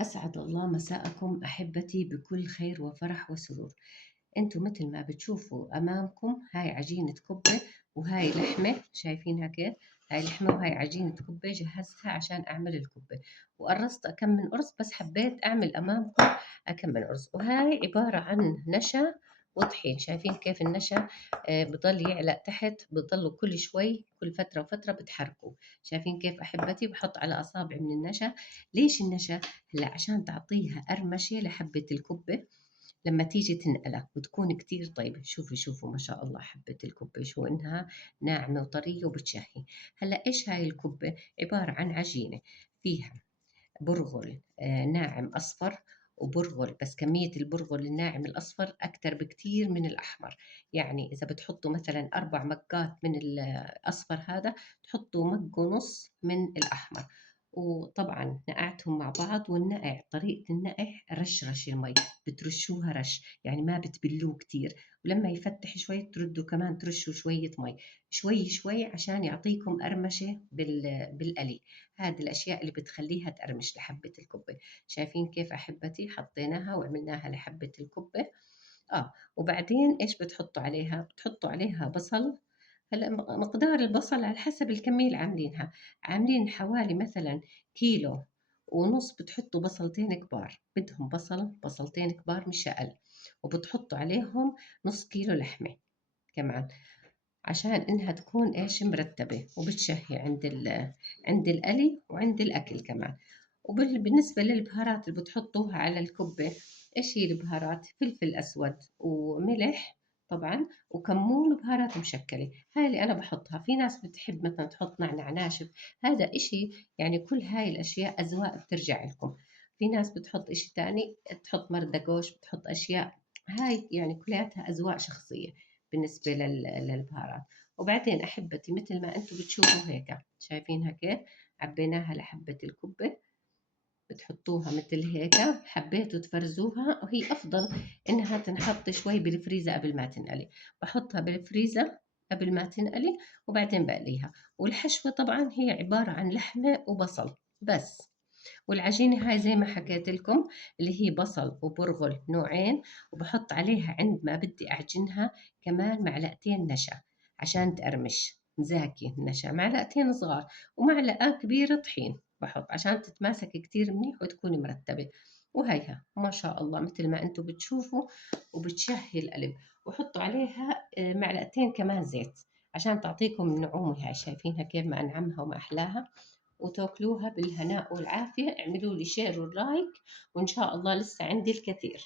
أسعد الله مساءكم أحبتي بكل خير وفرح وسرور. انتوا مثل ما بتشوفوا أمامكم هاي عجينة كبة وهاي لحمة، شايفينها كيف؟ هاي لحمة وهاي عجينة كبة جهزتها عشان أعمل الكبة، وقرصت كم من قرص، بس حبيت أعمل أمامكم كم من قرص. وهاي عبارة عن نشا وطحين، شايفين كيف النشا بضل يعلق تحت، بضلوا كل شوي كل فترة وفترة بتحركوا. شايفين كيف أحبتي؟ بحط على أصابع من النشا. ليش النشا؟ هلا عشان تعطيها قرمشة لحبة الكبة لما تيجي تنقلها وتكون كتير طيبة. شوفوا ما شاء الله حبة الكبة شو إنها ناعمة وطرية وبتشهي. هلا إيش هاي الكبة؟ عبارة عن عجينة فيها برغل ناعم أصفر وبرغل، بس كمية البرغل الناعم الأصفر أكتر بكتير من الأحمر. يعني إذا بتحطوا مثلا 4 مجات من الأصفر هذا، تحطوا مج ونص من الأحمر. وطبعا نقعتهم مع بعض، والنقع طريقة النقع رش المي، بترشوها رش يعني ما بتبلوه كتير، ولما يفتح شوي تردوا كمان ترشوا شوية مي شوي شوي عشان يعطيكم قرمشة بالقلي. هذه الأشياء اللي بتخليها تقرمش لحبة الكبة. شايفين كيف أحبتي؟ حطيناها وعملناها لحبة الكبة. وبعدين إيش بتحطوا عليها؟ بتحطوا عليها بصل. هلا مقدار البصل على حسب الكمية اللي عاملينها. عاملين حوالي مثلا كيلو ونص، بتحطوا بصلتين كبار، بدهم بصلتين كبار مش أقل. وبتحطوا عليهم نص كيلو لحمة كمان، عشان إنها تكون إيش مرتبة وبتشهي عند القلي وعند الأكل كمان. وبالنسبة للبهارات اللي بتحطوها على الكبة، إيش هي البهارات؟ فلفل أسود وملح طبعا وكمون وبهارات مشكلة. هاي اللي أنا بحطها. في ناس بتحب مثلا تحط نعناع ناشف، هذا إشي يعني كل هاي الأشياء أذواق بترجع لكم. في ناس بتحط إشي تاني، تحط مردقوش، بتحط أشياء. هاي يعني كلياتها أذواق شخصية بالنسبة للبهارات. وبعدين أحبتي مثل ما أنتم بتشوفوا هيك، شايفينها كيف عبيناها لحبة الكبة. بتحطوها مثل هيك، حبيتوا تفرزوها وهي أفضل إنها تنحط شوي بالفريزر قبل ما تنقلي. بحطها بالفريزر قبل ما تنقلي وبعدين بقليها. والحشوة طبعا هي عبارة عن لحمة وبصل بس. والعجينة هاي زي ما حكيت لكم، اللي هي بصل وبرغل نوعين، وبحط عليها عند ما بدي أعجنها كمان معلقتين نشا عشان تقرمش. زاكي النشا معلقتين صغار، ومعلقة كبيرة طحين بحط عشان تتماسك كتير منيح وتكون مرتبة. وهيها ما شاء الله مثل ما انتم بتشوفوا، وبتشهي القلب. وحطوا عليها معلقتين كمان زيت عشان تعطيكم النعومة. هاي شايفينها كيف ما أنعمها وما أحلاها. وتاكلوها بالهناء والعافية. اعملوا لي شير ولايك، وإن شاء الله لسه عندي الكثير.